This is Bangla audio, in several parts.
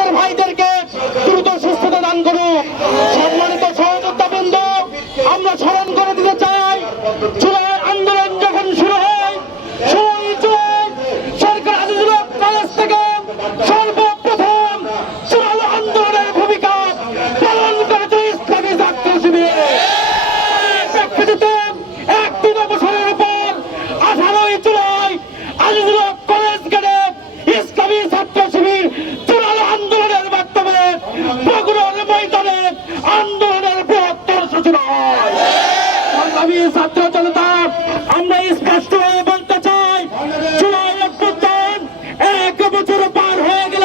আমাদের ভাইদেরকে দ্রুত সুস্থতা দান করুক। সম্মানিত সহযোদ্ধা বৃন্দ আমরা স্মরণ করে দিতে চাই, জুলাই সংগ্রামী ছাত্র জনতা, আমরা স্পষ্ট হয়ে বলতে চাই অভ্যুত্থান এক বছর পার হয়ে গেল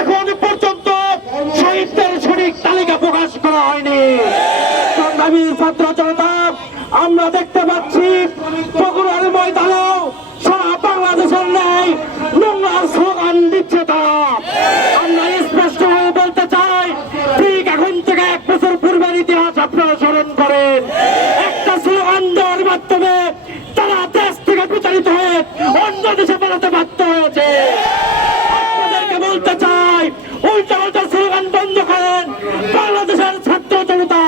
এখন পর্যন্ত শহীদদের সঠিক তালিকা প্রকাশ করা হয়নি। সংগ্রামী ছাত্র জনতা, আমরা দেখতে পাচ্ছি বগুড়ার ময়দানেও সারা বাংলাদেশের নেই নোংরা স্লোগান দিচ্ছে তারা। আমরা স্পষ্ট হয়ে বলতে চাই, ঠিক এখন থেকে এক বছর পূর্বের ইতিহাস আপনারা বাধ্য হয়েছে। আপনাদেরকে বলতে চাই, উল্টা উল্টা স্লোগান বন্ধ করেন। বাংলাদেশের ছাত্র জনতা,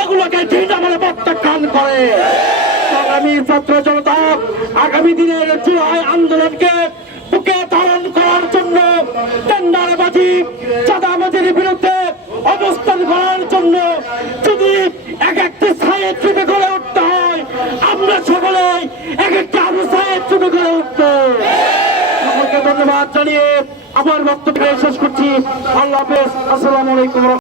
এগুলোকে ঠিক আমলে প্রত্যাখ্যান করে। আগামী ছাত্র জনতা, আগামী দিনের জুলাই আন্দোলনকে বুকে ধারণ করার জন্য, টেন্ডারবাজি, চাঁদাবাজির বিরুদ্ধে অবস্থান করার জন্য যদি এক একটি সাহেব চুপে করে উঠতে হয়, আমরা সকলে এক একটি ধন্যবাদ জানিয়ে আমার বক্তব্য শেষ করছি। আল্লাহ হাফেজ। আসসালামু আলাইকুম